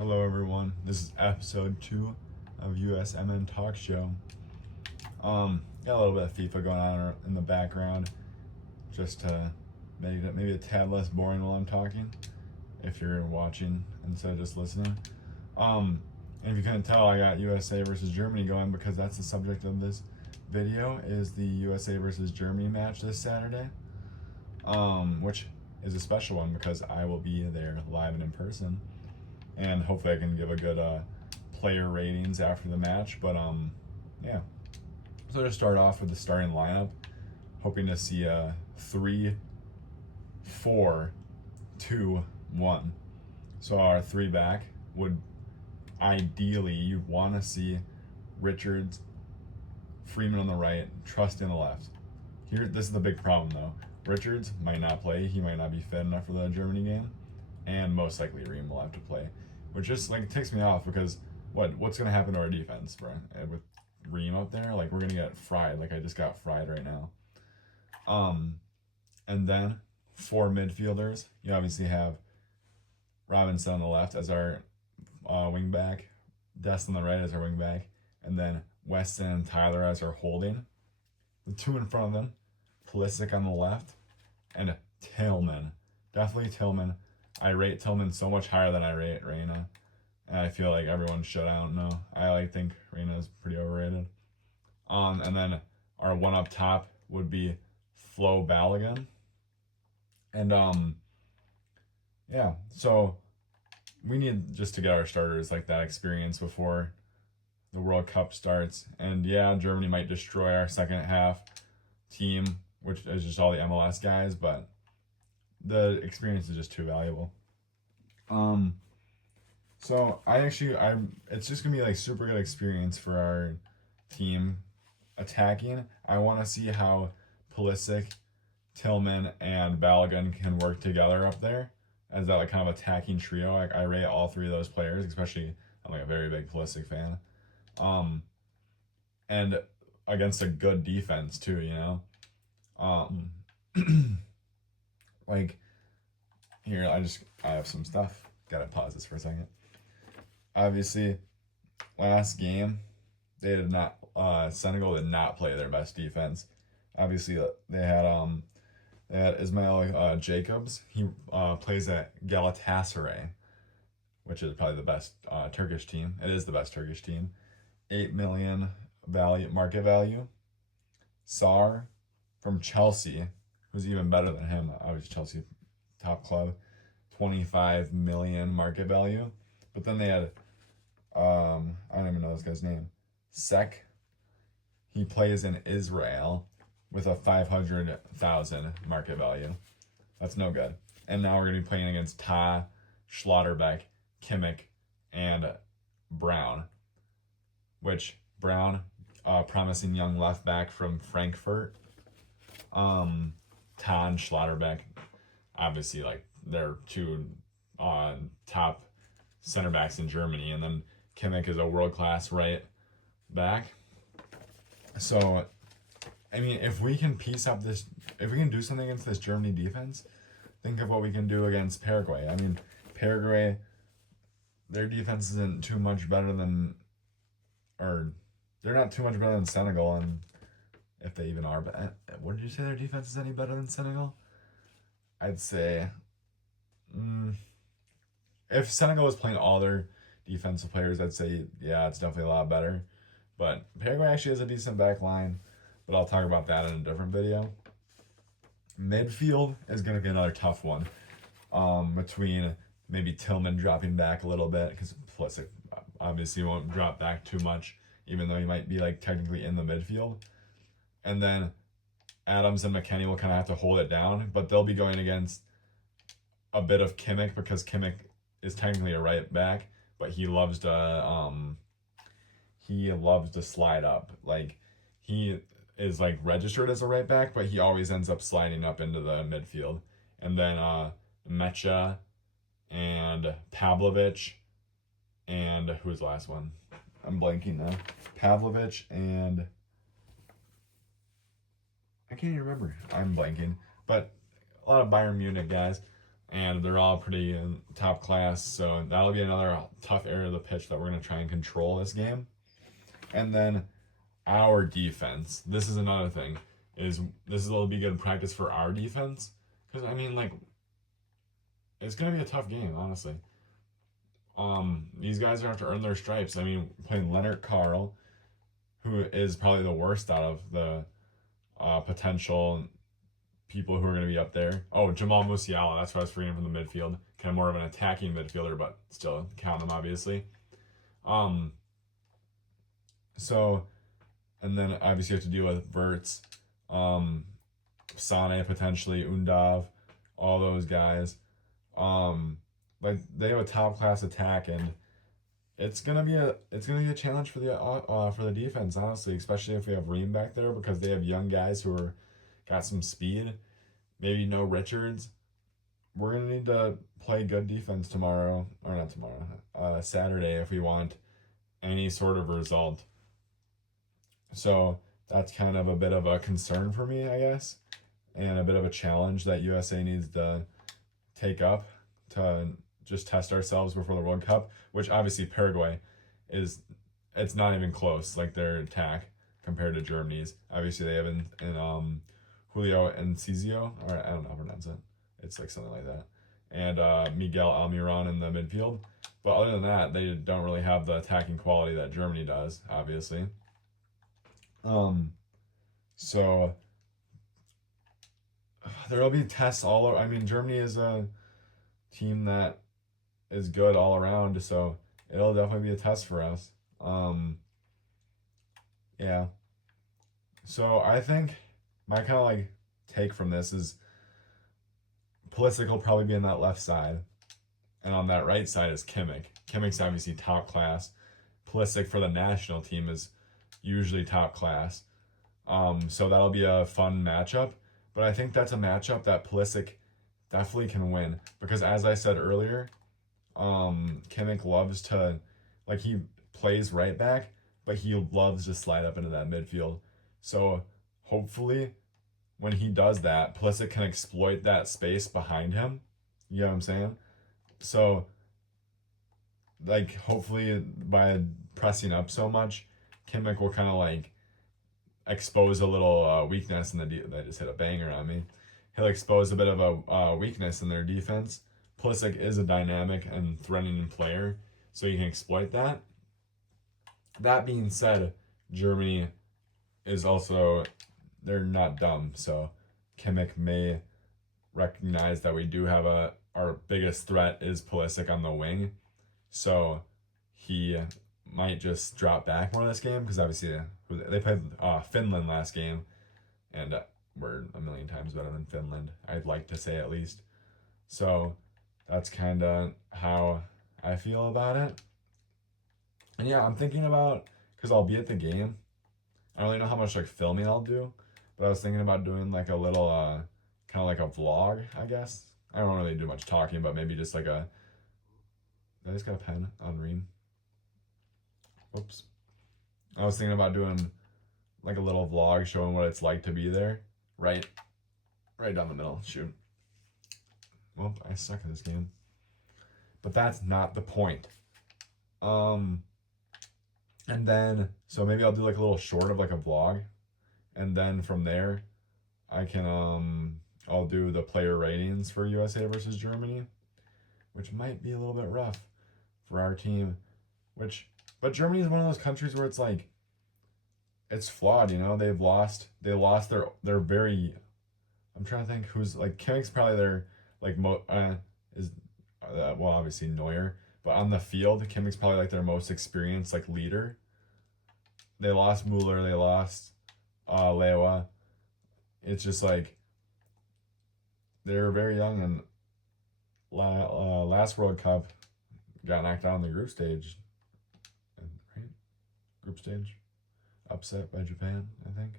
Hello everyone, this is episode 2 of USMN Talk Show. Got a little bit of FIFA going on in the background, just to make it maybe a tad less boring while I'm talking, if you're watching instead of just listening. And if you couldn't tell, I got USA versus Germany going because that's the subject of this video, is the USA versus Germany match this Saturday, which is a special one because I will be there live and in person. And hopefully I can give a good player ratings after the match. But yeah. So just start off with the starting lineup, hoping to see a 3-4-2-1. So our 3 back would ideally, you'd want to see Richards, Freeman on the right, Trust in the left. Here, this is the big problem though. Richards might not play. He might not be fit enough for the Germany game, and most likely Ream will have to play, which just like ticks me off because what's gonna happen to our defense, bro? And with Ream up there, like we're gonna get fried. Like I just got fried right now. And then 4 midfielders. You obviously have Robinson on the left as our wing back, Dest on the right as our wing back, and then Weston and Tyler as our holding. The 2 in front of them, Pulisic on the left, and Tillman. Definitely Tillman. I rate Tillman so much higher than I rate Reyna. And I feel like everyone should. I don't know. I think Reyna is pretty overrated. And then our one up top would be Flo Balogun. And yeah, so we need just to get our starters like that experience before the World Cup starts. And yeah, Germany might destroy our second half team, which is just all the MLS guys, but the experience is just too valuable. So it's just gonna be like super good experience for our team attacking. I want to see how Pulisic, Tillman, and Balogun can work together up there as that like kind of attacking trio. I rate all 3 of those players, especially I'm like a very big Pulisic fan. And against a good defense too, you know. Like here, I have some stuff. Gotta pause this for a second. Obviously, last game they did not. Senegal did not play their best defense. Obviously, they had Ismail Jacobs. He plays at Galatasaray, which is probably the best Turkish team. It is the best Turkish team. 8 million market value. Sarr from Chelsea, who's even better than him. Obviously, Chelsea top club. 25 million market value. But then they had I don't even know this guy's name. Sek. He plays in Israel with a 500,000 market value. That's no good. And now we're gonna be playing against Ta, Schlotterbeck, Kimmich, and Brown. Which Brown, promising young left back from Frankfurt. Ta and Schlotterbeck, obviously like they're 2 top center backs in Germany, and then Kimmich is a world-class right back. So, I mean, if we can if we can do something against this Germany defense, think of what we can do against Paraguay. I mean, Paraguay, their defense isn't too much better than, or they're not too much better than Senegal, and if they even are, but what did you say their defense is any better than Senegal? I'd say, if Senegal was playing all their defensive players, I'd say, yeah, it's definitely a lot better. But Paraguay actually has a decent back line, but I'll talk about that in a different video. Midfield is going to be another tough one, between maybe Tillman dropping back a little bit, because Pulisic obviously won't drop back too much, even though he might be like technically in the midfield. And then Adams and McKennie will kind of have to hold it down, but they'll be going against a bit of Kimmich because Kimmich is technically a right back, but he loves to slide up. Like he is like registered as a right back, but he always ends up sliding up into the midfield. And then Mecha and Pavlovic and who's the last one? I'm blanking now. Pavlovic and I can't even remember. I'm blanking. But a lot of Bayern Munich guys. and they're all pretty top class. So that'll be another tough area of the pitch that we're going to try and control this game. And then our defense. This is another thing. Will be good practice for our defense, because I mean, like, it's gonna be a tough game, honestly. These guys are going to have to earn their stripes. I mean, playing Leonard Carl, who is probably the worst out of the potential people who are going to be up there. Oh, Jamal Musiala, that's what I was forgetting from the midfield. Kind of more of an attacking midfielder, but still count him, obviously. So, and then obviously you have to deal with Verts, Sane potentially, Undav, all those guys. Like, they have a top class attack, and it's gonna be a challenge for the defense, honestly, especially if we have Ream back there, because they have young guys who are got some speed. Maybe no Richards. We're gonna need to play good defense tomorrow, or not tomorrow, Saturday, if we want any sort of result. So that's kind of a bit of a concern for me, I guess, and a bit of a challenge that USA needs to take up to just test ourselves before the World Cup, which obviously Paraguay it's not even close, like their attack compared to Germany's. Obviously they have in Julio Enciso, or I don't know how to pronounce it. It's like something like that. And Miguel Almiron in the midfield. But other than that, they don't really have the attacking quality that Germany does, obviously. So there will be tests all over. I mean, Germany is a team that is good all around, so it'll definitely be a test for us. Yeah. So I think my kind of like take from this is Pulisic will probably be on that left side, and on that right side is Kimmich. Kimmich's obviously top class. Pulisic for the national team is usually top class. So that'll be a fun matchup. But I think that's a matchup that Pulisic definitely can win, because as I said earlier, Kimmich loves to, like, he plays right back, but he loves to slide up into that midfield. So hopefully when he does that, Pulisic can exploit that space behind him. You know what I'm saying? So, like, hopefully by pressing up so much, Kimmich will kind of like expose a little weakness in the they just hit a banger on me. He'll expose a bit of a weakness in their defense. Pulisic is a dynamic and threatening player, so you can exploit that. That being said, Germany is also, they're not dumb, so Kimmich may recognize that we do have our biggest threat is Pulisic on the wing, so he might just drop back more this game, because obviously they played Finland last game, and we're a million times better than Finland, I'd like to say, at least. So that's kind of how I feel about it. And yeah, I'm thinking about, because I'll be at the game, I don't really know how much like filming I'll do, but I was thinking about doing like a little kind of like a vlog, I guess. I don't really do much talking, but maybe just like a, I just got a pen on Ream. Oops. I was thinking about doing like a little vlog showing what it's like to be there. Right down the middle. Shoot. Well, I suck at this game. But that's not the point. And then, so maybe I'll do like a little short of like a vlog. And then from there, I can, I'll do the player ratings for USA versus Germany, which might be a little bit rough for our team. But Germany is one of those countries where it's like, it's flawed, you know. They lost their very. I'm trying to think who's like Kimmich's probably their like well, obviously Neuer, but on the field Kimmich's probably like their most experienced like leader. They lost Mueller, they lost Lewa. It's just like they're very young, and last World Cup got knocked out in the group stage, right? Group stage. Upset by Japan, I think.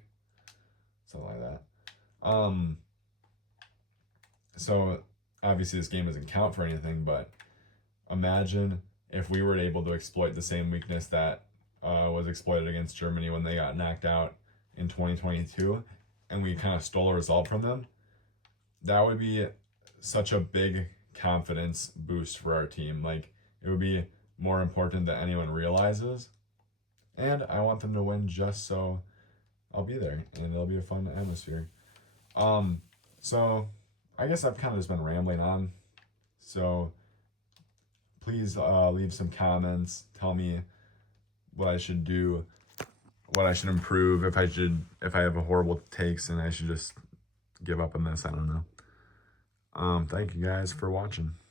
Something like that. So obviously this game doesn't count for anything, but imagine if we were able to exploit the same weakness that was exploited against Germany when they got knocked out in 2022, and we kind of stole a result from them. That would be such a big confidence boost for our team. Like, it would be more important than anyone realizes. And I want them to win just so I'll be there and it'll be a fun atmosphere. So I guess I've kind of just been rambling on. So please leave some comments. Tell me what I should do, what I should improve, if I have a horrible takes and I should just give up on this. I don't know. Thank you guys for watching.